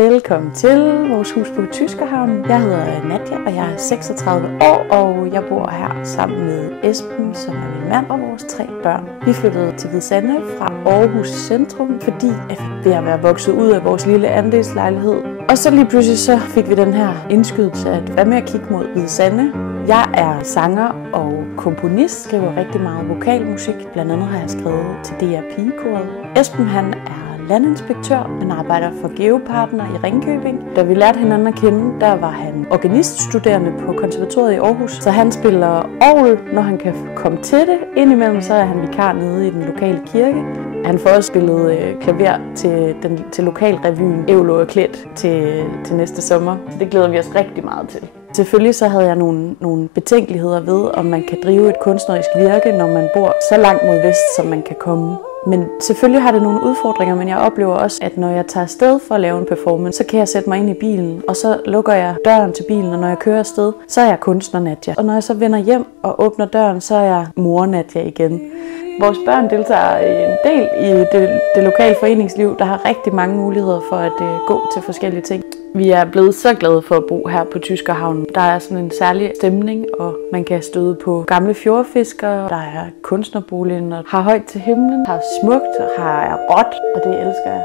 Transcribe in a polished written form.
Velkommen til vores hus på Tyskerhavn. Jeg hedder Nadia, og jeg er 36 år, og jeg bor her sammen med Esben, som er min mand, og vores 3 børn. Vi flyttede til Hvide fra Aarhus Centrum, fordi jeg fik ved at være vokset ud af vores lille andelslejlighed. Og så lige pludselig så fik vi den her indskydelse at være med at kigge mod Hvide. Jeg er sanger og komponist, skriver rigtig meget vokalmusik. Blandt andet har jeg skrevet til DR Pigekoret. Esben han er landinspektør, men arbejder for Geopartner i Ringkøbing. Da vi lærte hinanden at kende, der var han organiststuderende på konservatoriet i Aarhus. Så han spiller orgel, når han kan komme til det. Indimellem så er han vikar nede i den lokale kirke. Han får også spillet klaver til lokalrevyen Ævlo og Klædt til næste sommer. Det glæder vi os rigtig meget til. Selvfølgelig så havde jeg nogle betænkeligheder ved, om man kan drive et kunstnerisk virke, når man bor så langt mod vest, som man kan komme. Men selvfølgelig har det nogle udfordringer, men jeg oplever også, at når jeg tager afsted for at lave en performance, så kan jeg sætte mig ind i bilen, og så lukker jeg døren til bilen, og når jeg kører afsted, så er jeg kunstner Nadia. Og når jeg så vender hjem og åbner døren, så er jeg mor Nadia igen. Vores børn deltager en del i det lokale foreningsliv, der har rigtig mange muligheder for at gå til forskellige ting. Vi er blevet så glade for at bo her på Tyskerhavn. Der er sådan en særlig stemning, og man kan støde på gamle fjordfiskere. Der er kunstnerboligen og har højt til himlen, har smukt, har råt, og det elsker jeg.